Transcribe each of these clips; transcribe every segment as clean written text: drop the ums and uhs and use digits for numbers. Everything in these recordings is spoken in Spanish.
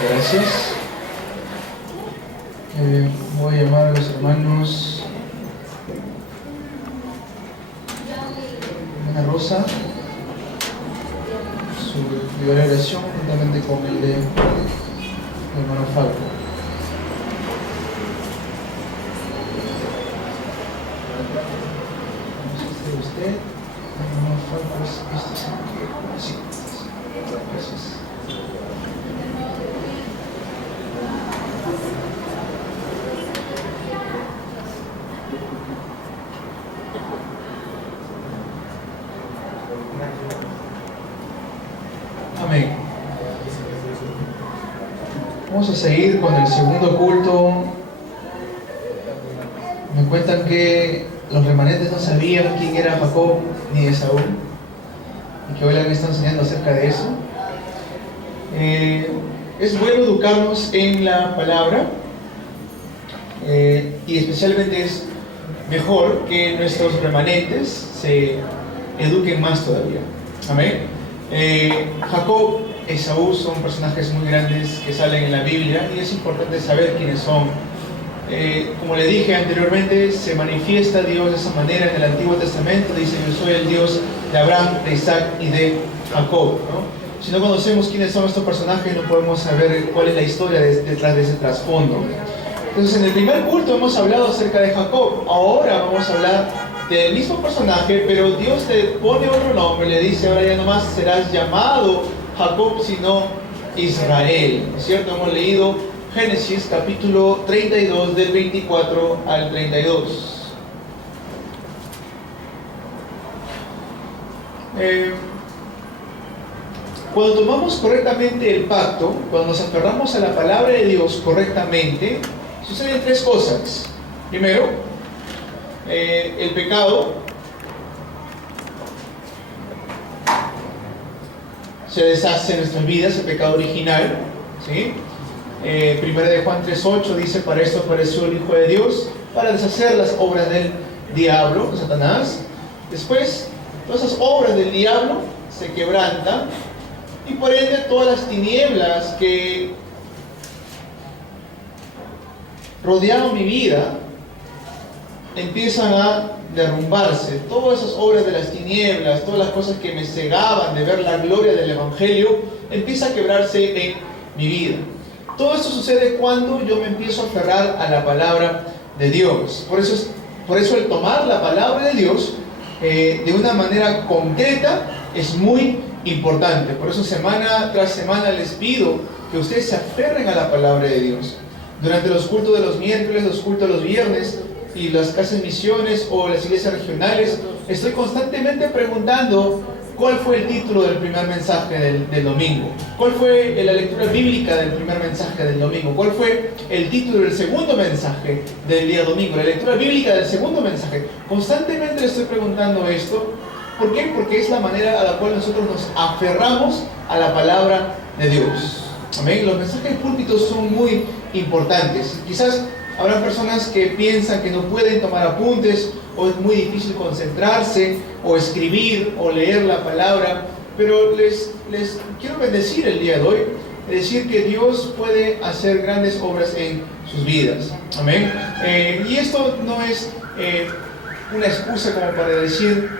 Gracias. Voy a llamar a los hermanos Ana Rosa, su primera oración, juntamente con el de hermano Falco. Usted, hermano Falco, es sí. Gracias. Amén. Vamos a seguir con el segundo culto. Me cuentan que los remanentes no sabían quién era Jacob ni Esaú, y que hoy les están enseñando acerca de eso. Es bueno educarnos en la palabra, y especialmente es mejor que nuestros remanentes se eduquen más todavía. Amén. Jacob, Esaú son personajes muy grandes que salen en la Biblia y es importante saber quiénes son. Como le dije anteriormente, se manifiesta Dios de esa manera en el Antiguo Testamento. Dice: yo soy el Dios de Abraham, de Isaac y de Jacob, ¿no? Si no conocemos quiénes son estos personajes, no podemos saber cuál es la historia detrás de ese trasfondo. Entonces, en el primer culto hemos hablado acerca de Jacob. Ahora vamos a hablar del mismo personaje, pero Dios te pone otro nombre. Le dice: ahora ya no más serás llamado Jacob, sino Israel. ¿Es cierto? Hemos leído Génesis capítulo 32 del 24 al 32. Cuando tomamos correctamente el pacto, cuando nos aferramos a la palabra de Dios correctamente, suceden tres cosas. Primero, el pecado se deshace en nuestras vidas, el pecado original, ¿sí? Primera de Juan 3:8 dice: para esto apareció el Hijo de Dios, para deshacer las obras del diablo, de Satanás. Después, todas esas obras del diablo se quebrantan, y por ende todas las tinieblas que rodeaban mi vida empiezan a derrumbarse. Todas esas obras de las tinieblas, todas las cosas que me cegaban de ver la gloria del Evangelio, empieza a quebrarse en mi vida. Todo esto sucede cuando yo me empiezo a aferrar a la palabra de Dios. Por eso el tomar la palabra de Dios de una manera concreta es muy importante. Por eso semana tras semana les pido que ustedes se aferren a la palabra de Dios. Durante los cultos de los miércoles, los cultos de los viernes y las casas de misiones o las iglesias regionales, estoy constantemente preguntando: ¿cuál fue el título del primer mensaje del domingo? ¿Cuál fue la lectura bíblica del primer mensaje del domingo? ¿Cuál fue el título del segundo mensaje del día domingo? La lectura bíblica del segundo mensaje. Constantemente le estoy preguntando esto. ¿Por qué? Porque es la manera a la cual nosotros nos aferramos a la palabra de Dios. Amén. Los mensajes púlpitos son muy importantes. Quizás habrá personas que piensan que no pueden tomar apuntes, o es muy difícil concentrarse, o escribir, o leer la palabra, pero les quiero bendecir el día de hoy, decir que Dios puede hacer grandes obras en sus vidas. Amén. Y esto no es una excusa como para decir: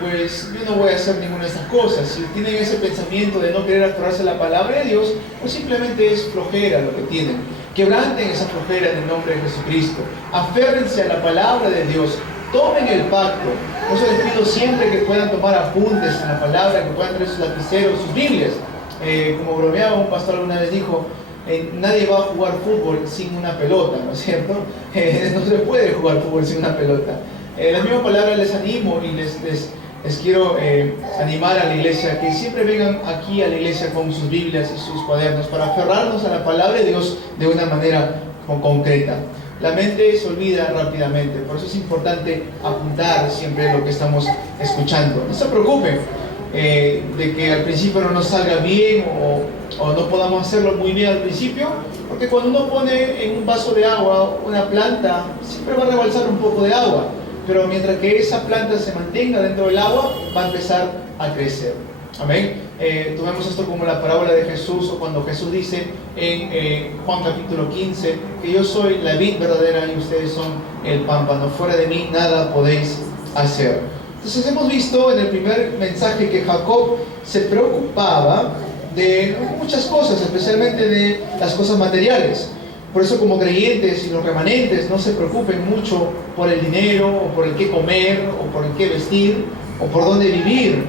pues yo no voy a hacer ninguna de estas cosas. Si tienen ese pensamiento de no querer aferrarse a la palabra de Dios, pues simplemente es flojera lo que tienen. Quebranten esa flojera en el nombre de Jesucristo. Aférrense a la palabra de Dios. Tomen el pacto. Por eso les pido siempre que puedan tomar apuntes en la palabra, que puedan traer sus lapiceros, sus Biblias. Como bromeaba un pastor alguna vez, dijo: nadie va a jugar fútbol sin una pelota, ¿no es cierto? No se puede jugar fútbol sin una pelota. La misma palabra les animo y les quiero animar a la iglesia que siempre vengan aquí a la iglesia con sus Biblias y sus cuadernos para aferrarnos a la palabra de Dios de una manera concreta. La mente se olvida rápidamente, por eso es importante apuntar siempre lo que estamos escuchando. No se preocupen de que al principio no nos salga bien o no podamos hacerlo muy bien al principio, porque cuando uno pone en un vaso de agua una planta, siempre va a rebalsar un poco de agua. Pero mientras que esa planta se mantenga dentro del agua, va a empezar a crecer. Amén. tomemos esto como la parábola de Jesús, o cuando Jesús dice en Juan capítulo 15, que yo soy la vid verdadera y ustedes son el pámpano, fuera de mí nada podéis hacer. Entonces hemos visto en el primer mensaje que Jacob se preocupaba de muchas cosas, especialmente de las cosas materiales. Por eso, como creyentes y los remanentes, no se preocupen mucho por el dinero, o por el qué comer, o por el qué vestir, o por dónde vivir,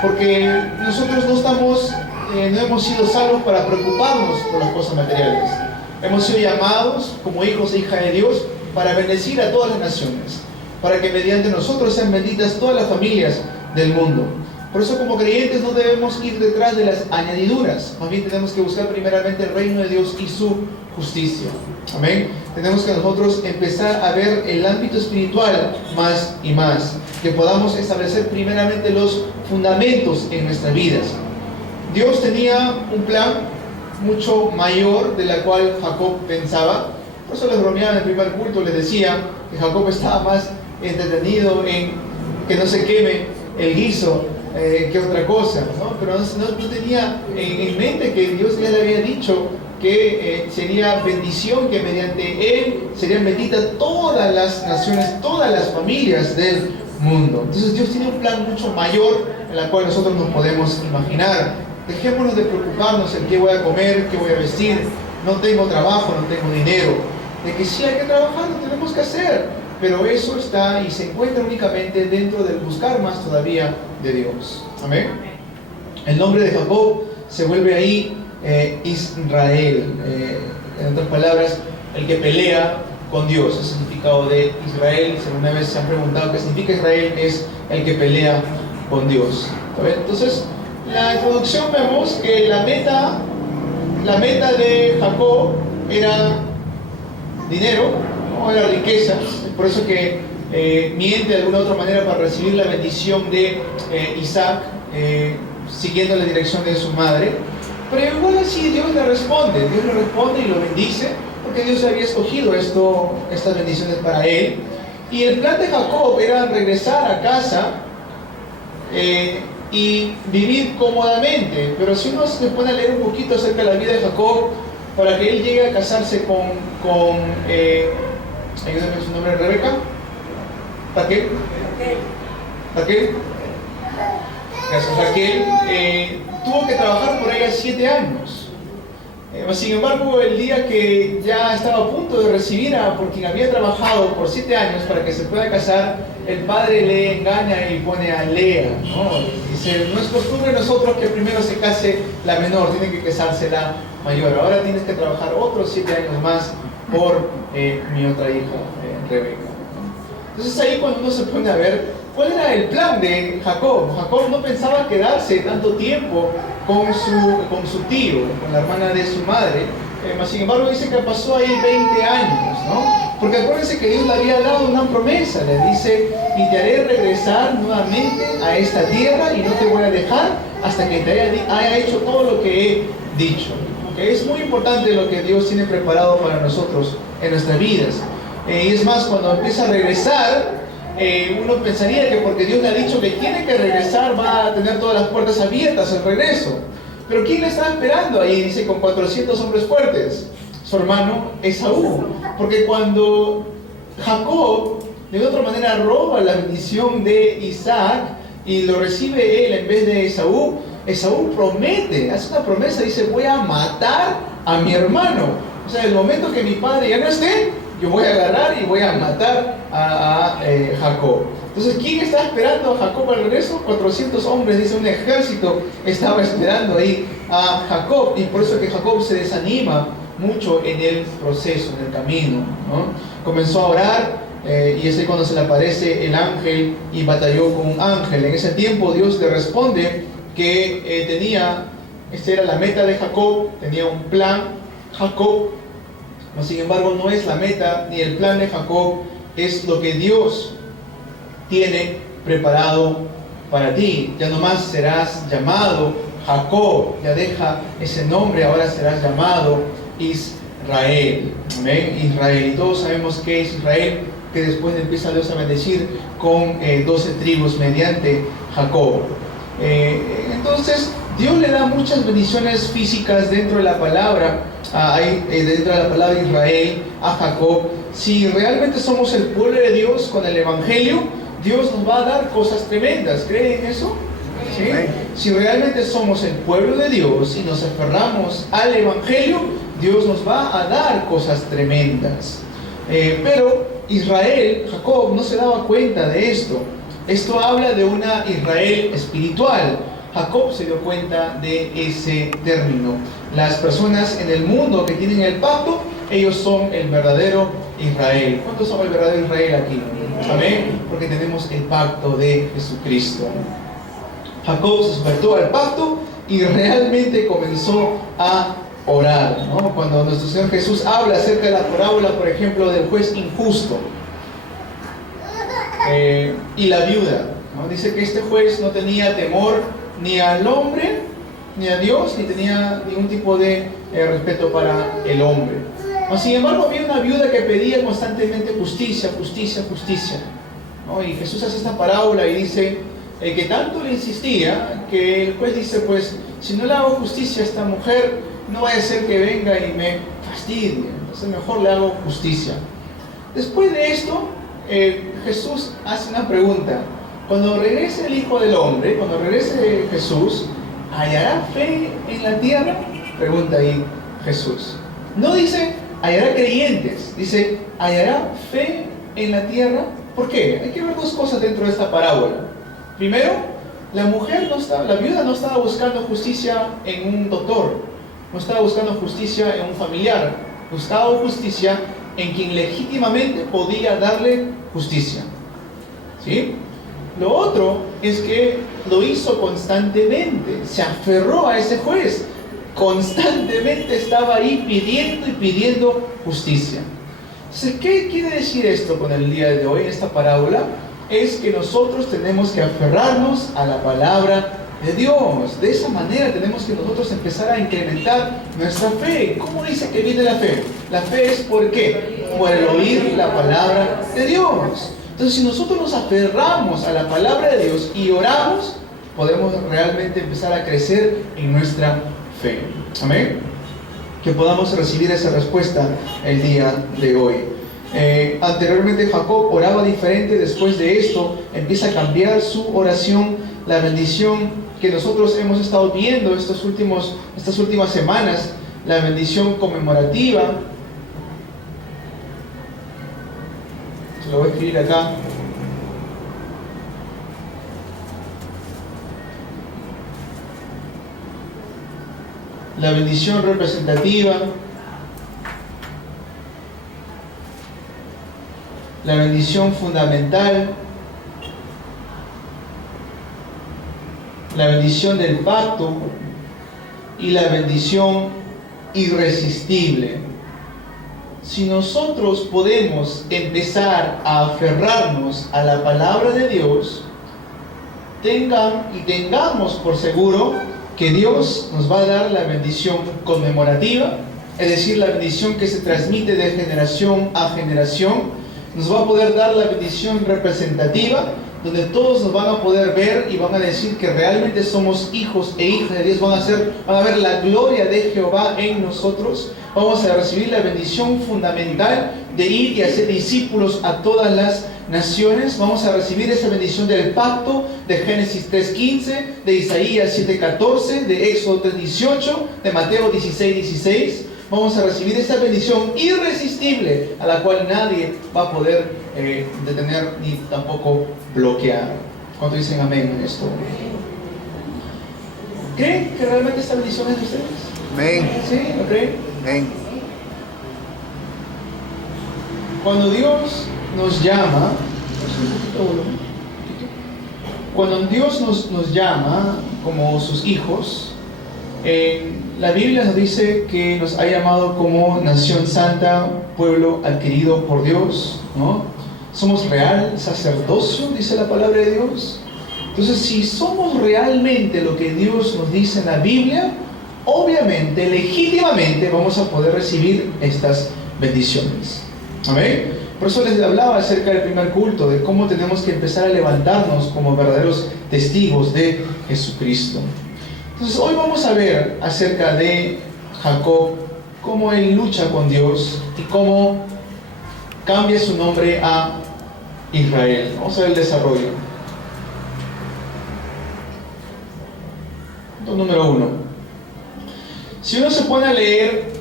porque nosotros no hemos sido salvos para preocuparnos por las cosas materiales. Hemos sido llamados como hijos e hijas de Dios para bendecir a todas las naciones, para que mediante nosotros sean benditas todas las familias del mundo. Por eso, como creyentes, no debemos ir detrás de las añadiduras, más bien tenemos que buscar primeramente el reino de Dios y su justicia. Amén. Tenemos que nosotros empezar a ver el ámbito espiritual más y más, que podamos establecer primeramente los fundamentos en nuestras vidas. Dios tenía un plan mucho mayor de la cual Jacob pensaba. Por eso les bromeaba en el primer culto, les decía que Jacob estaba más entretenido en que no se queme el guiso que otra cosa, ¿no? Pero no tenía en mente que Dios ya le había dicho que sería bendición, que mediante él serían benditas todas las naciones, todas las familias del mundo. Entonces Dios tiene un plan mucho mayor en el cual nosotros nos podemos imaginar. Dejémonos de preocuparnos en qué voy a comer, qué voy a vestir, no tengo trabajo, no tengo dinero. De que sí hay que trabajar, lo tenemos que hacer, pero eso está y se encuentra únicamente dentro del buscar más todavía de Dios. Amén. El nombre de Jacob se vuelve ahí Israel, en otras palabras, el que pelea con Dios. El significado de Israel, si alguna vez se han preguntado qué significa Israel, es el que pelea con Dios. Entonces, en la introducción vemos que la meta de Jacob era dinero, ¿no? Era riquezas. Por eso que miente de alguna u otra manera para recibir la bendición de Isaac, siguiendo la dirección de su madre. Pero igual así Dios le responde y lo bendice, porque Dios había escogido estas bendiciones para él. Y el plan de Jacob era regresar a casa y vivir cómodamente. Pero si uno se pone a leer un poquito acerca de la vida de Jacob, para que él llegue a casarse ayúdame su nombre, Rebeca. Raquel. Gracias, Raquel. Tuvo que trabajar por ella 7 años. Sin embargo, el día que ya estaba a punto de recibir por quien había trabajado por 7 años para que se pueda casar, el padre le engaña y pone a Lea, ¿no? Dice, no es costumbre nosotros que primero se case la menor, tiene que casarse la mayor. Ahora tienes que trabajar otros 7 años más por mi otra hija, Rebeca. Entonces ahí cuando uno se pone a ver cuál era el plan de Jacob. Jacob no pensaba quedarse tanto tiempo con su tío, con la hermana de su madre. Sin embargo dice que pasó ahí 20 años, ¿no? Porque acuérdense que Dios le había dado una promesa. Le dice, y te haré regresar nuevamente a esta tierra y no te voy a dejar hasta que te haya hecho todo lo que he dicho. ¿Okay? Es muy importante lo que Dios tiene preparado para nosotros en nuestras vidas. Y es más, cuando empieza a regresar, uno pensaría que porque Dios le ha dicho que tiene que regresar, va a tener todas las puertas abiertas al regreso. Pero ¿quién le estaba esperando ahí? Dice, con 400 hombres fuertes. Su hermano Esaú. Porque cuando Jacob, de otra manera, roba la bendición de Isaac y lo recibe él en vez de Esaú, Esaú promete, hace una promesa, dice, voy a matar a mi hermano. O sea, el momento que mi padre ya no esté, yo voy a agarrar y voy a matar a Jacob. Entonces, ¿quién está esperando a Jacob al regreso? 400 hombres, dice, un ejército estaba esperando ahí a Jacob. Y por eso que Jacob se desanima mucho en el proceso, en el camino, ¿no? Comenzó a orar y es ahí cuando se le aparece el ángel y batalló con un ángel. En ese tiempo Dios le responde que esta era la meta de Jacob, tenía un plan Jacob. Sin embargo, no es la meta ni el plan de Jacob, es lo que Dios tiene preparado para ti. Ya no más serás llamado Jacob, ya deja ese nombre, ahora serás llamado Israel. ¿Amén? Israel. Y todos sabemos que es Israel, que después empieza Dios a bendecir con 12 tribus mediante Jacob. Entonces, Dios le da muchas bendiciones físicas dentro de la palabra, dentro de la palabra de Israel, a Jacob. Si realmente somos el pueblo de Dios con el Evangelio, Dios nos va a dar cosas tremendas. ¿Creen eso? ¿Sí? Si realmente somos el pueblo de Dios y nos aferramos al Evangelio, Dios nos va a dar cosas tremendas. Pero Israel, Jacob, no se daba cuenta de esto. Esto habla de una Israel espiritual. Jacob se dio cuenta de ese término. Las personas en el mundo que tienen el pacto, ellos son el verdadero Israel. ¿Cuántos son el verdadero Israel aquí? Amén. Porque tenemos el pacto de Jesucristo. Jacob se sujetó al pacto y realmente comenzó a orar, ¿no? Cuando nuestro Señor Jesús habla acerca de la parábola, por ejemplo, del juez injusto y la viuda, ¿no? Dice que este juez no tenía temor ni al hombre, ni a Dios, ni tenía ningún tipo de respeto para el hombre. Sin embargo, había una viuda que pedía constantemente justicia, justicia, justicia, ¿no? Y Jesús hace esta parábola y dice que tanto le insistía que el juez dice, pues, si no le hago justicia a esta mujer, no vaya a ser que venga y me fastidie, entonces mejor le hago justicia. Después de esto, Jesús hace una pregunta. Cuando regrese el Hijo del Hombre, cuando regrese Jesús, ¿hallará fe en la tierra? Pregunta ahí Jesús. No dice, hallará creyentes, dice, ¿hallará fe en la tierra? ¿Por qué? Hay que ver dos cosas dentro de esta parábola. Primero, la viuda no estaba buscando justicia en un doctor, no estaba buscando justicia en un familiar, buscaba justicia en quien legítimamente podía darle justicia. ¿Sí? Lo otro es que lo hizo constantemente, se aferró a ese juez, constantemente estaba ahí pidiendo y pidiendo justicia. Entonces, ¿qué quiere decir esto con el día de hoy en esta parábola? Es que nosotros tenemos que aferrarnos a la palabra de Dios. De esa manera tenemos que nosotros empezar a incrementar nuestra fe. ¿Cómo dice que viene la fe? La fe es ¿por qué? Por el oír la palabra de Dios. Entonces, si nosotros nos aferramos a la palabra de Dios y oramos, podemos realmente empezar a crecer en nuestra fe. Amén. Que podamos recibir esa respuesta el día de hoy. Anteriormente Jacob oraba diferente. Después de esto empieza a cambiar su oración. La bendición que nosotros hemos estado viendo estas últimas semanas, la bendición conmemorativa, se lo voy a escribir acá. La bendición representativa, la bendición fundamental, la bendición del pacto y la bendición irresistible. Si nosotros podemos empezar a aferrarnos a la palabra de Dios, tengamos por seguro que Dios nos va a dar la bendición conmemorativa, es decir, la bendición que se transmite de generación a generación. Nos va a poder dar la bendición representativa, donde todos nos van a poder ver y van a decir que realmente somos hijos e hijas de Dios. Van a ver la gloria de Jehová en nosotros. Vamos a recibir la bendición fundamental de ir y hacer discípulos a todas las naciones. Vamos a recibir esa bendición del pacto de Génesis 3:15, de Isaías 7:14, de Éxodo 3:18, de Mateo 16:16. Vamos a recibir esa bendición irresistible a la cual nadie va a poder detener ni tampoco bloquear. ¿Cuánto dicen amén en esto? ¿Creen que realmente esta bendición es de ustedes? Amén. ¿Sí? ¿Lo creen? Amén. Cuando Dios nos llama, cuando Dios nos llama como sus hijos, la Biblia nos dice que nos ha llamado como nación santa, pueblo adquirido por Dios, ¿no? Somos real sacerdocio, dice la palabra de Dios. Entonces, si somos realmente lo que Dios nos dice en la Biblia, obviamente, legítimamente, vamos a poder recibir estas bendiciones. Amén. Por eso les hablaba acerca del primer culto, de cómo tenemos que empezar a levantarnos como verdaderos testigos de Jesucristo. Entonces hoy vamos a ver acerca de Jacob, cómo él lucha con Dios y cómo cambia su nombre a Israel. Vamos a ver el desarrollo. Punto número 1. Si uno se pone a leer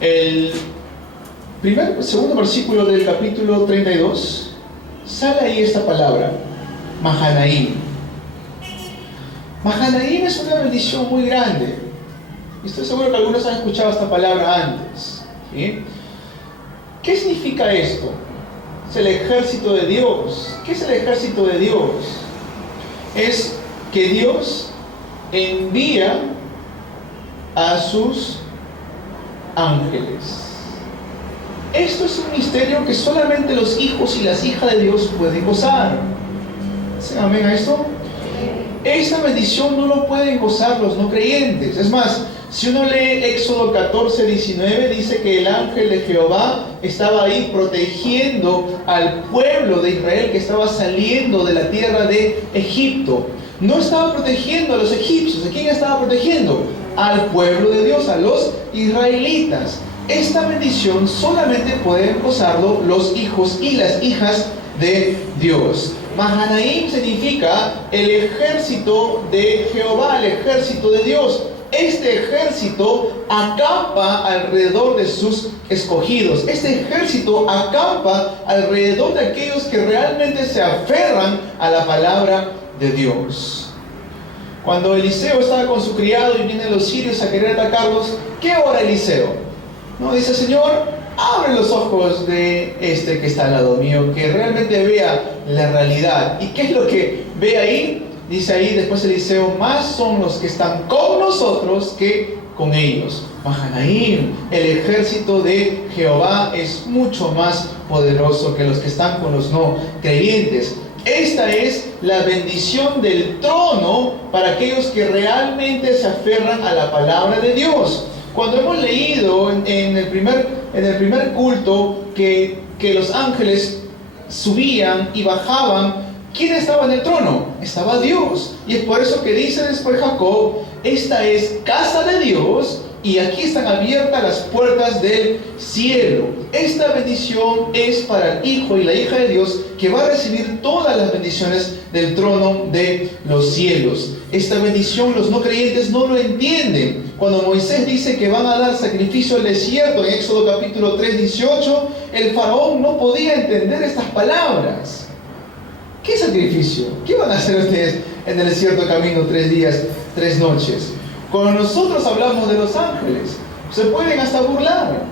el segundo versículo del capítulo 32, sale ahí esta palabra, Mahanaim. Mahanaim es una bendición muy grande. Estoy seguro que algunos han escuchado esta palabra antes, ¿sí? ¿Qué significa esto? Es el ejército de Dios. ¿Qué es el ejército de Dios? Es que Dios envía a sus ángeles. Esto es un misterio que solamente los hijos y las hijas de Dios pueden gozar. ¿Sí, amén a esto? Esta bendición no lo pueden gozar los no creyentes. Es más, si uno lee Éxodo 14, 19, dice que el ángel de Jehová estaba ahí protegiendo al pueblo de Israel que estaba saliendo de la tierra de Egipto. No estaba protegiendo a los egipcios. ¿A quién estaba protegiendo? Al pueblo de Dios, a los israelitas. Esta bendición solamente pueden gozarlo los hijos y las hijas de Dios. Mahanaim significa el ejército de Jehová, el ejército de Dios. Este ejército acampa alrededor de sus escogidos. Este ejército acampa alrededor de aquellos que realmente se aferran a la palabra de Dios. Cuando Eliseo estaba con su criado y vienen los sirios a querer atacarlos, ¿qué ora Eliseo? No, dice: Señor, abre los ojos de este que está al lado mío, que realmente vea la realidad. ¿Y qué es lo que ve ahí? Dice ahí después Eliseo: más son los que están con nosotros que con ellos. Mahanaim, el ejército de Jehová, es mucho más poderoso que los que están con los no creyentes. Esta es la bendición del trono para aquellos que realmente se aferran a la palabra de Dios. Cuando hemos leído en el primer culto que los ángeles subían y bajaban, ¿quién estaba en el trono? Estaba Dios. Y es por eso que dice después Jacob: esta es casa de Dios y aquí están abiertas las puertas del cielo. Esta bendición es para el hijo y la hija de Dios, que va a recibir todas las bendiciones del trono de los cielos. Esta bendición los no creyentes no lo entienden. Cuando Moisés dice que van a dar sacrificio al desierto, en Éxodo capítulo 3, 18, el faraón no podía entender estas palabras. ¿Qué sacrificio? ¿Qué van a hacer ustedes en el desierto camino 3 días, 3 noches? Cuando nosotros hablamos de los ángeles, se pueden hasta burlar,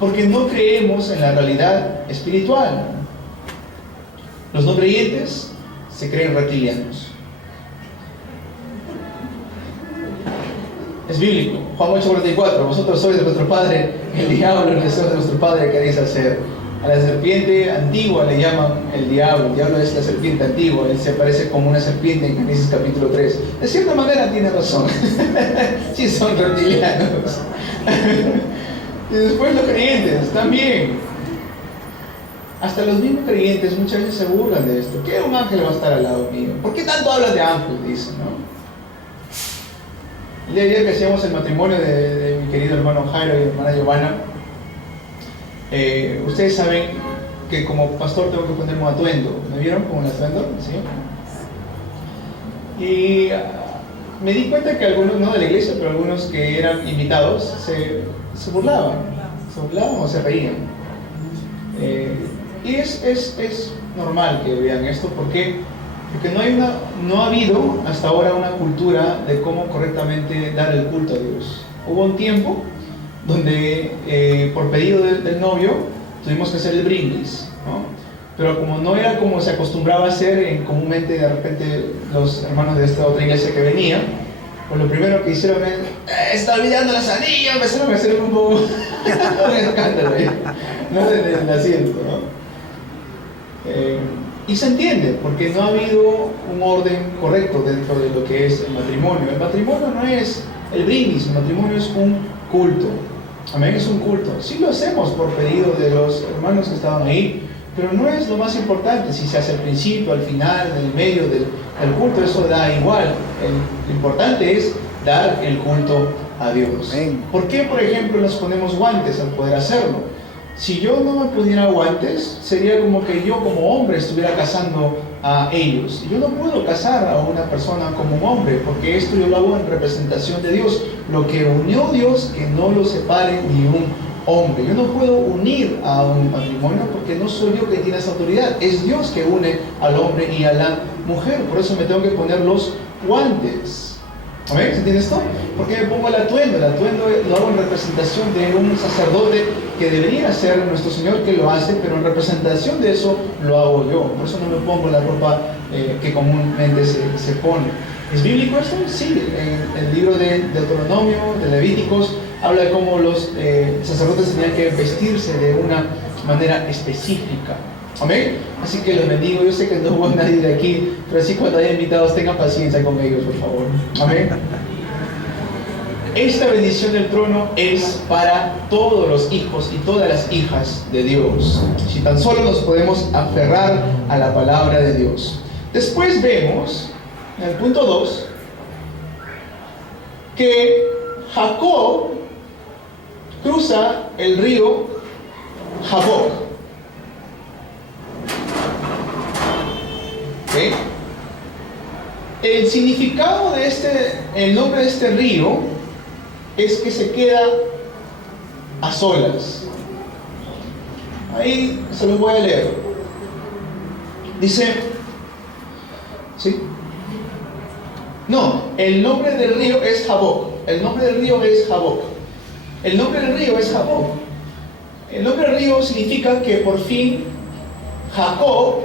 porque no creemos en la realidad espiritual. Los no creyentes se creen reptilianos. Es bíblico. Juan 8:44: vosotros sois de vuestro padre el diablo, y sois de vuestro padre queréis hacer. A la serpiente antigua le llaman el diablo. El diablo es la serpiente antigua. Él se aparece como una serpiente en Génesis capítulo 3. De cierta manera tiene razón. Sí, son reptilianos. Y después los creyentes también. Hasta los mismos creyentes muchas veces se burlan de esto. ¿Qué un ángel va a estar al lado mío? ¿Por qué tanto hablas de ángel? Dicen, ¿no? El día de ayer que hacíamos el matrimonio de mi querido hermano Jairo y hermana Giovanna, ustedes saben que como pastor tengo que ponerme un atuendo. ¿Me vieron como el atuendo? ¿Sí? Y me di cuenta que algunos, no de la iglesia, pero algunos que eran invitados, se burlaban o se reían. Y es normal que vean esto, porque no ha habido hasta ahora una cultura de cómo correctamente dar el culto a Dios. Hubo un tiempo donde por pedido del novio tuvimos que hacer el brindis, ¿no? Pero como no era como se acostumbraba a hacer comúnmente, de repente los hermanos de esta otra iglesia que venían, pues lo primero que hicieron es: está olvidando las anillas. Empezaron a hacer un poco un escándalo ahí, ¿no? Desde el asiento, ¿no? Y se entiende, porque no ha habido un orden correcto dentro de lo que es el matrimonio. El matrimonio no es el brindis, el matrimonio es un culto. Amén, es un culto. Sí lo hacemos por pedido de los hermanos que estaban ahí, Pero no es lo más importante si se hace al principio, al final, en el medio del culto, eso da igual. Lo importante es dar el culto a Dios. Amén. ¿Por qué, por ejemplo, nos ponemos guantes al poder hacerlo? Si yo no me pusiera guantes, sería como que yo como hombre estuviera casando a ellos. Yo no puedo casar a una persona como un hombre, porque esto yo lo hago en representación de Dios. Lo que unió Dios, que no lo separe ni un hombre. Yo no puedo unir a un matrimonio porque no soy yo que tiene esa autoridad. Es Dios que une al hombre y a la mujer. Por eso me tengo que poner los guantes. ¿Amén? ¿Se entiende esto? ¿Por qué me pongo el atuendo? El atuendo lo hago en representación de un sacerdote que debería ser nuestro Señor que lo hace, pero en representación de eso lo hago yo. Por eso no me pongo la ropa que comúnmente se pone. ¿Es bíblico esto? Sí. En el libro de Deuteronomio, de Levíticos, habla de cómo los sacerdotes tenían que vestirse de una manera específica. Amén. Así que los bendigo. Yo sé que no hubo nadie de aquí, pero así cuando haya invitados tengan paciencia con ellos, por favor. Amén. Esta bendición del trono es para todos los hijos y todas las hijas de Dios, si tan solo nos podemos aferrar a la palabra de Dios. Después vemos, en el punto 2, que Jacob cruza el río Jaboc. ¿Okay? El significado de el nombre de este río es que se queda a solas. Ahí se los voy a leer. Dice, ¿sí? No, el nombre del río es Jaboc. El nombre del río es Jaboc. El nombre del río es Jaboc. El nombre del río significa que por fin Jacob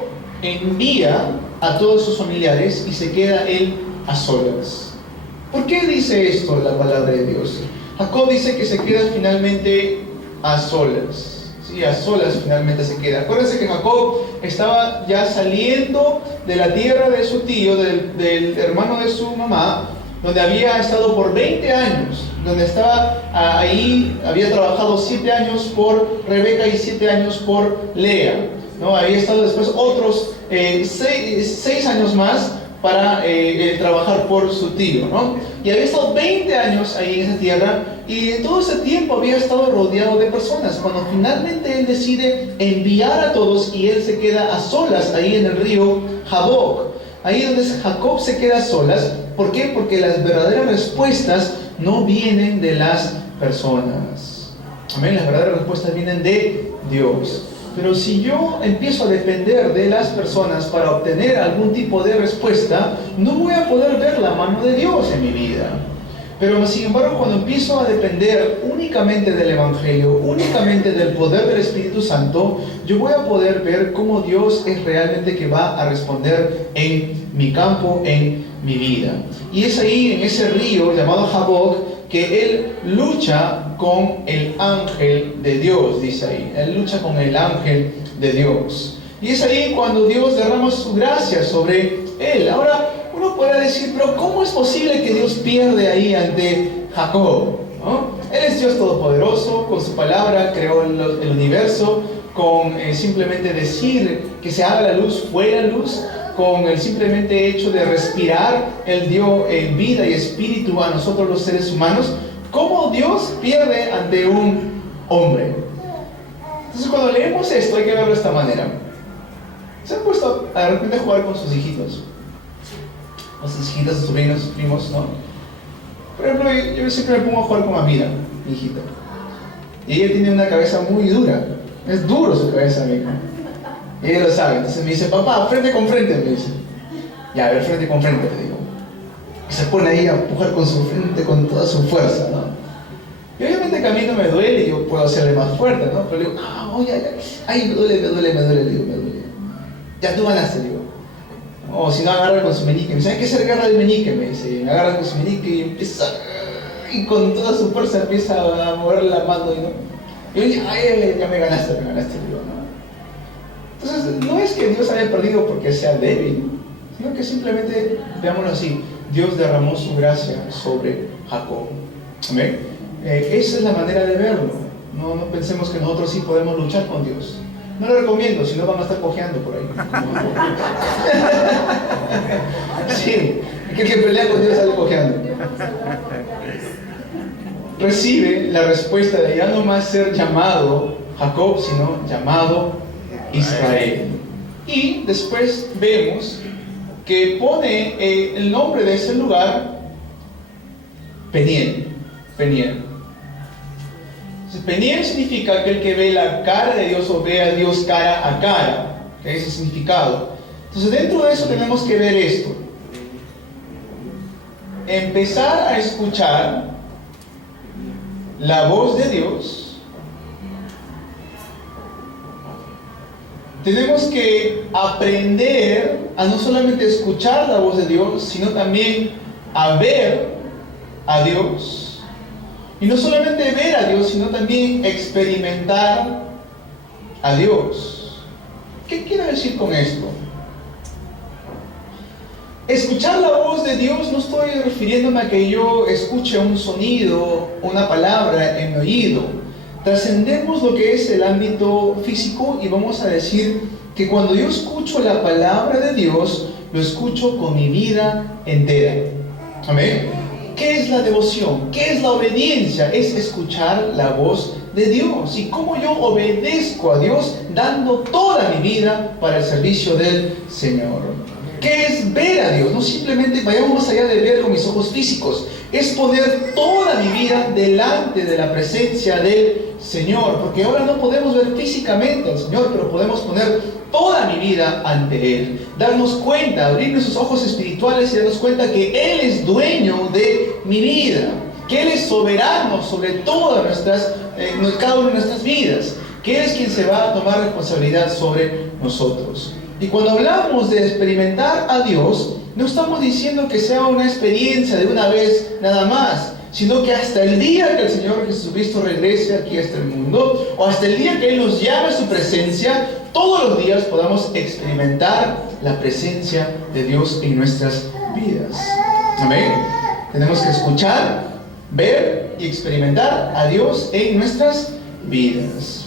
envía a todos sus familiares y se queda él a solas. ¿Por qué dice esto la palabra de Dios? Jacob dice que se queda finalmente a solas. Sí, a solas finalmente se queda. Acuérdense que Jacob estaba ya saliendo de la tierra de su tío, del hermano de su mamá, donde había estado por 20 años, donde estaba ahí, había trabajado 7 años por Rebeca y 7 años por Lea, ¿no? Había estado después otros 6 años más para trabajar por su tío, ¿no? Y había estado 20 años ahí en esa tierra, y en todo ese tiempo había estado rodeado de personas. Cuando finalmente él decide enviar a todos y él se queda a solas ahí en el río Jaboc, ahí donde Jacob se queda a solas. ¿Por qué? Porque las verdaderas respuestas no vienen de las personas. Amén. Las verdaderas respuestas vienen de Dios. Pero si yo empiezo a depender de las personas para obtener algún tipo de respuesta, no voy a poder ver la mano de Dios en mi vida. Pero sin embargo, cuando empiezo a depender únicamente del Evangelio, únicamente del poder del Espíritu Santo, yo voy a poder ver cómo Dios es realmente que va a responder en mi campo, en mi vida. Y es ahí, en ese río llamado Jaboc, que él lucha con el ángel de Dios, dice ahí. Él lucha con el ángel de Dios. Y es ahí cuando Dios derrama su gracia sobre él. Ahora, uno podrá decir, pero ¿cómo es posible que Dios pierde ahí ante Jacob? ¿No? Él es Dios todopoderoso, con su palabra creó el universo, con simplemente decir que se haga la luz, fue la luz. Con el simplemente hecho de respirar, Él dio vida y espíritu a nosotros los seres humanos. ¿Cómo Dios pierde ante un hombre? Entonces, cuando leemos esto, hay que verlo de esta manera. ¿Se han puesto de repente a jugar con sus hijitos? Con sus hijitas, sus sobrinos, sus primos, ¿no? Por ejemplo, yo siempre me pongo a jugar con Amira, mi hijita. Y ella tiene una cabeza muy dura. Es duro su cabeza, mi hija. Y ella lo sabe. Entonces me dice, papá, frente con frente, me dice. Ya, a ver, frente con frente, le digo. Y se pone ahí a empujar con su frente, con toda su fuerza, ¿no? Y obviamente que a mí no me duele, yo puedo hacerle más fuerte, ¿no? Pero le digo, oye, ay, me duele, le digo, me duele. Ya tú ganaste, le digo. O si no, agarra con su meñique. Me dice, hay que hacer guerra del meñique, me dice. Y me agarra con su meñique y empieza, y con toda su fuerza empieza a mover la mano, y no. Y yo digo, ay, ya me ganaste, le digo, ¿no? Entonces, no es que Dios haya perdido porque sea débil, sino que simplemente, veámoslo así, Dios derramó su gracia sobre Jacob. Amén. Esa es la manera de verlo. No pensemos que nosotros sí podemos luchar con Dios. No lo recomiendo, si no van a estar cojeando por ahí. Sí, el que pelea con Dios sale cojeando. Recibe la respuesta de ya no más ser llamado Jacob, sino llamado Israel. Y después vemos que pone el nombre de ese lugar Peniel. Peniel. Peniel significa aquel que ve la cara de Dios o ve a Dios cara a cara. Ese es el significado. Entonces dentro de eso tenemos que ver esto. Empezar a escuchar la voz de Dios. Tenemos que aprender a no solamente escuchar la voz de Dios, sino también a ver a Dios. Y no solamente ver a Dios, sino también experimentar a Dios. ¿Qué quiero decir con esto? Escuchar la voz de Dios, no estoy refiriéndome a que yo escuche un sonido, una palabra en mi oído. Trascendemos lo que es el ámbito físico y vamos a decir que cuando yo escucho la palabra de Dios, lo escucho con mi vida entera. Amén. ¿Qué es la devoción? ¿Qué es la obediencia? Es escuchar la voz de Dios. ¿Y cómo yo obedezco a Dios? Dando toda mi vida para el servicio del Señor. ¿Qué es ver a Dios? No simplemente vayamos más allá de ver con mis ojos físicos. Es poner toda mi vida delante de la presencia del Señor. Porque ahora no podemos ver físicamente al Señor, pero podemos poner toda mi vida ante Él. Darnos cuenta, abrir nuestros ojos espirituales y darnos cuenta que Él es dueño de mi vida. Que Él es soberano sobre todas cada una de nuestras vidas. Que Él es quien se va a tomar responsabilidad sobre nosotros. Y cuando hablamos de experimentar a Dios, no estamos diciendo que sea una experiencia de una vez nada más, sino que hasta el día que el Señor Jesucristo regrese aquí a este mundo, o hasta el día que Él nos llame a su presencia, todos los días podamos experimentar la presencia de Dios en nuestras vidas. Amén. Tenemos que escuchar, ver y experimentar a Dios en nuestras vidas.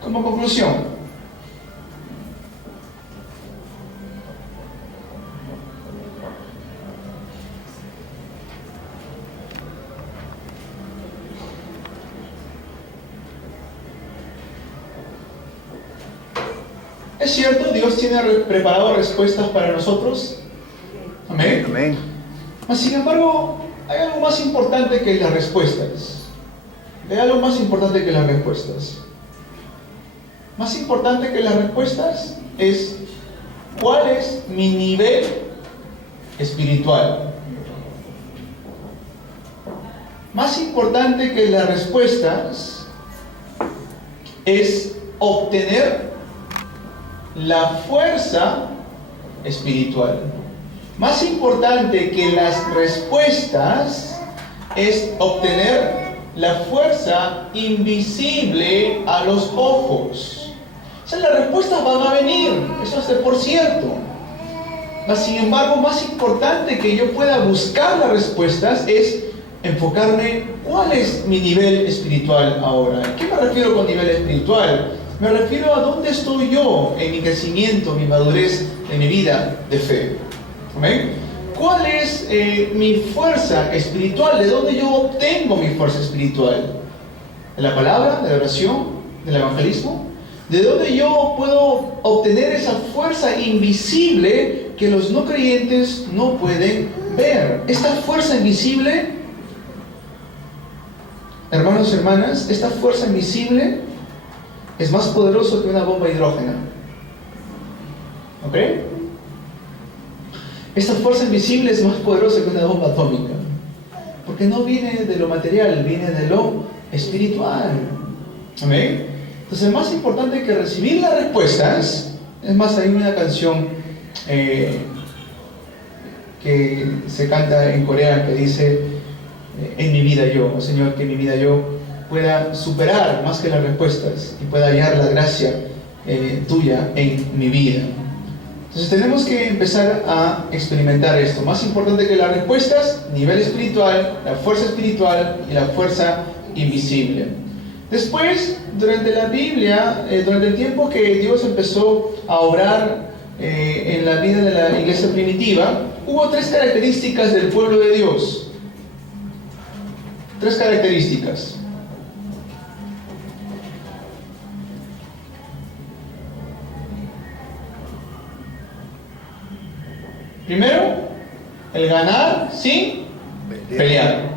Como conclusión, es cierto, Dios tiene preparado respuestas para nosotros. Amén. Amén. Mas, sin embargo, hay algo más importante que las respuestas. Hay algo más importante que las respuestas. Más importante que las respuestas es cuál es mi nivel espiritual. Más importante que las respuestas es obtener la fuerza espiritual. Más importante que las respuestas es obtener la fuerza invisible a los ojos. O sea, las respuestas van a venir, eso es de por cierto. Mas, sin embargo, más importante que yo pueda buscar las respuestas es enfocarme cuál es mi nivel espiritual ahora. ¿A qué me refiero con nivel espiritual? Me refiero a dónde estoy yo en mi crecimiento, mi madurez de mi vida de fe. ¿Amén? ¿Cuál es mi fuerza espiritual? ¿De dónde yo obtengo mi fuerza espiritual? ¿De la palabra? ¿De la oración? ¿Del evangelismo? ¿De dónde yo puedo obtener esa fuerza invisible que los no creyentes no pueden ver? Esta fuerza invisible, hermanos y hermanas, esta fuerza invisible es más poderoso que una bomba hidrógena. ¿Ok? Esta fuerza invisible es más poderosa que una bomba atómica. Porque no viene de lo material, viene de lo espiritual. ¿Amén? Entonces, más importante que recibir las respuestas, es más, hay una canción que se canta en Corea que dice: en mi vida yo, oh Señor, que en mi vida yo pueda superar más que las respuestas y pueda hallar la gracia tuya en mi vida. Entonces tenemos que empezar a experimentar esto. Más importante que las respuestas, nivel espiritual, la fuerza espiritual y la fuerza invisible. Después, durante la Biblia, durante el tiempo que Dios empezó a obrar en la vida de la iglesia primitiva, hubo tres características del pueblo de Dios. Tres características. Primero, el ganar sin pelear.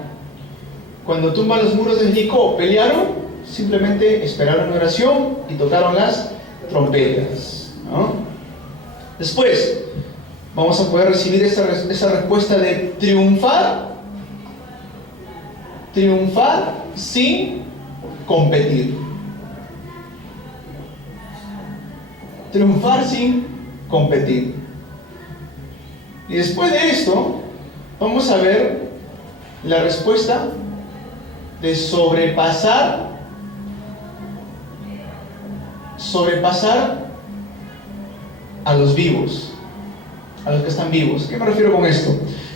Cuando tumban los muros de Jericó, ¿pelearon? Simplemente esperaron oración y tocaron las trompetas, ¿no? Después, vamos a poder recibir esa respuesta de triunfar sin competir. Triunfar sin competir. Y después de esto, vamos a ver la respuesta de sobrepasar a los vivos, a los que están vivos. ¿Qué me refiero con esto?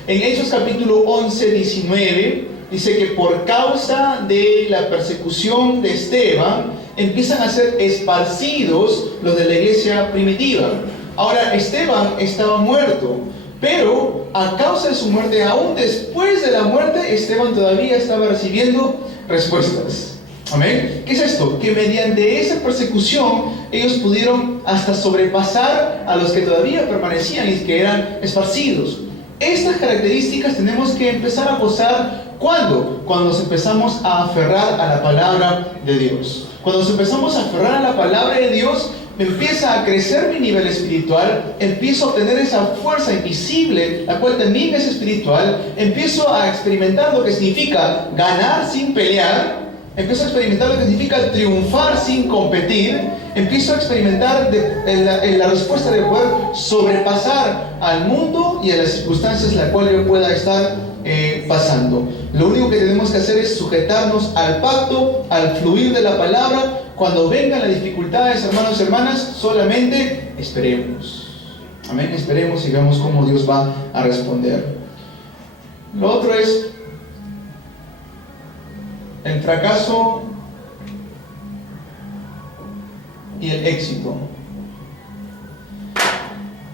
En Hechos capítulo 11, 19, dice que por causa de la persecución de Esteban, empiezan a ser esparcidos los de la iglesia primitiva. Ahora, Esteban estaba muerto, pero a causa de su muerte, aún después de la muerte, Esteban todavía estaba recibiendo respuestas. Amén. ¿Qué es esto? Que mediante esa persecución ellos pudieron hasta sobrepasar a los que todavía permanecían y que eran esparcidos. Estas características tenemos que empezar a gozar. ¿Cuándo? Cuando nos empezamos a aferrar a la palabra de Dios. Cuando nos empezamos a aferrar a la palabra de Dios, empieza a crecer mi nivel espiritual, empiezo a obtener esa fuerza invisible, la cual también es espiritual, empiezo a experimentar lo que significa ganar sin pelear, empiezo a experimentar lo que significa triunfar sin competir, empiezo a experimentar la respuesta de poder sobrepasar al mundo y a las circunstancias en las cuales yo pueda estar pasando. Lo único que tenemos que hacer es sujetarnos al pacto, al fluir de la palabra. Cuando vengan las dificultades, hermanos y hermanas, solamente esperemos. Amén, esperemos y veamos cómo Dios va a responder. Lo otro es el fracaso y el éxito.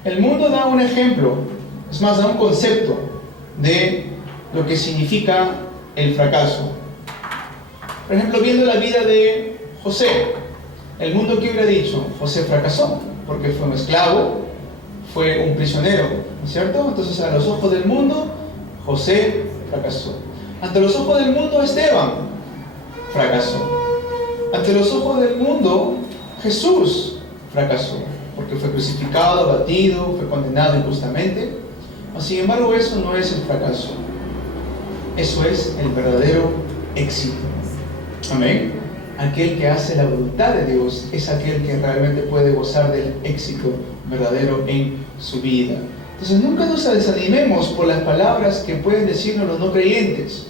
El mundo da un ejemplo, es más, da un concepto de lo que significa el fracaso. Por ejemplo, viendo la vida de José, el mundo, ¿qué hubiera dicho? José fracasó porque fue un esclavo, fue un prisionero, ¿no es cierto? Entonces, a los ojos del mundo, José fracasó. Ante los ojos del mundo, Esteban fracasó. Ante los ojos del mundo, Jesús fracasó porque fue crucificado, abatido, fue condenado injustamente. Sin embargo, eso no es el fracaso, eso es el verdadero éxito. Amén. Aquel que hace la voluntad de Dios es aquel que realmente puede gozar del éxito verdadero en su vida. Entonces nunca nos desanimemos por las palabras que pueden decirnos los no creyentes.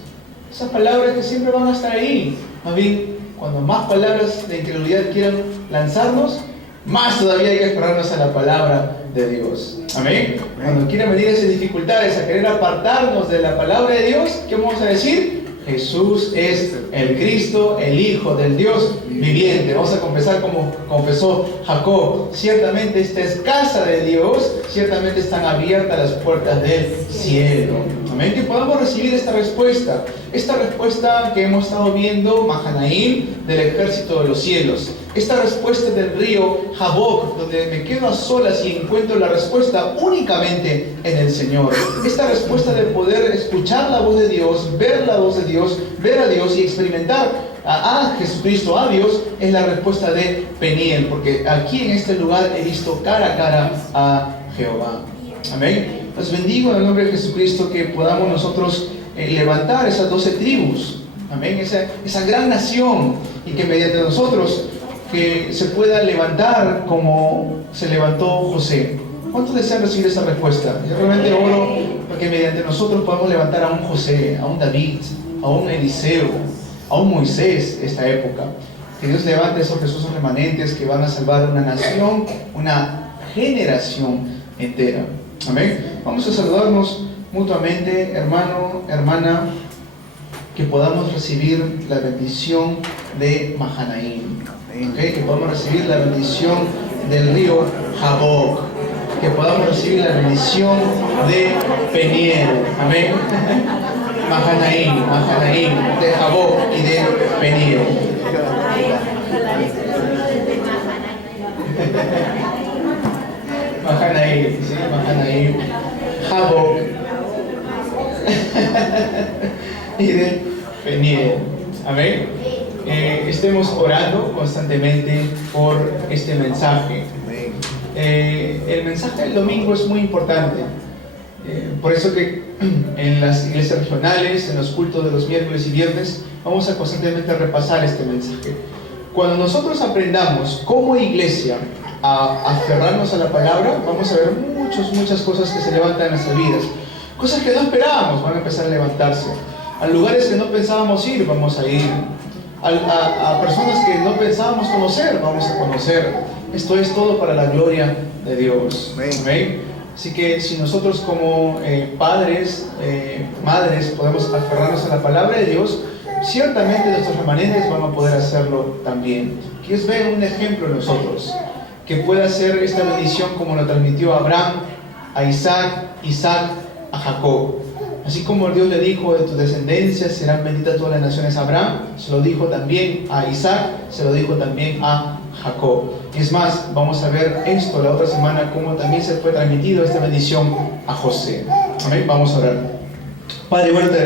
Esas palabras que siempre van a estar ahí. Más bien, cuando más palabras de incredulidad quieran lanzarnos, más todavía hay que esperarnos a la palabra de Dios. Amén. Cuando quieran venir esas dificultades a querer apartarnos de la palabra de Dios, ¿qué vamos a decir? Jesús es el Cristo, el Hijo del Dios viviente. Vamos a confesar como confesó Jacob: ciertamente esta es casa de Dios, ciertamente están abiertas las puertas del cielo. Amén. Que podamos recibir esta respuesta que hemos estado viendo, Mahanaim, del ejército de los cielos. Esta respuesta del río Jaboc, donde me quedo a solas y encuentro la respuesta únicamente en el Señor. Esta respuesta de poder escuchar la voz de Dios, ver la voz de Dios, ver a Dios y experimentar a Jesucristo, a Dios, es la respuesta de Peniel, porque aquí en este lugar he visto cara a cara a Jehová. Amén. Los bendigo en el nombre de Jesucristo, que podamos nosotros levantar esas 12 tribus. Amén. Esa gran nación, y que mediante nosotros que se pueda levantar como se levantó José. ¿Cuántos desean recibir esa respuesta? Yo realmente oro porque mediante nosotros podamos levantar a un José, a un David, a un Eliseo, a un Moisés de esta época. Que Dios levante esos Jesús remanentes que van a salvar una nación, una generación entera. Amén. Vamos a saludarnos mutuamente, hermano, hermana. que podamos recibir la bendición de Mahanaim, ¿okay? Que podamos recibir la bendición del río Jaboc, que podamos recibir la bendición de Peniel, amén. Mahanaim, de Jaboc y de Peniel. Mahanaim, ¿sí? Mahanaim, Jaboc y de Peniel, amén. Estemos orando constantemente por este mensaje. El mensaje del domingo es muy importante. Por eso que en las iglesias regionales, en los cultos de los miércoles y viernes, vamos a constantemente repasar este mensaje. Cuando nosotros aprendamos como iglesia a aferrarnos a la palabra, vamos a ver muchas cosas que se levantan en nuestras vidas. Cosas que no esperábamos van a empezar a levantarse. A lugares que no pensábamos ir, vamos a ir. A personas que no pensábamos conocer, vamos a conocer. Esto es todo para la gloria de Dios. ¿Okay? Así que si nosotros como padres, madres, podemos aferrarnos a la palabra de Dios, ciertamente nuestros remanentes van a poder hacerlo también. Que es ver un ejemplo en nosotros, que pueda ser esta bendición como lo transmitió a Abraham, a Isaac, a Jacob. Así como Dios le dijo, de tu descendencia serán benditas todas las naciones a Abraham, se lo dijo también a Isaac, se lo dijo también a Jacob. Es más, vamos a ver esto la otra semana, cómo también se fue transmitido esta bendición a José. Amén. Vamos a orar. Padre, bueno, te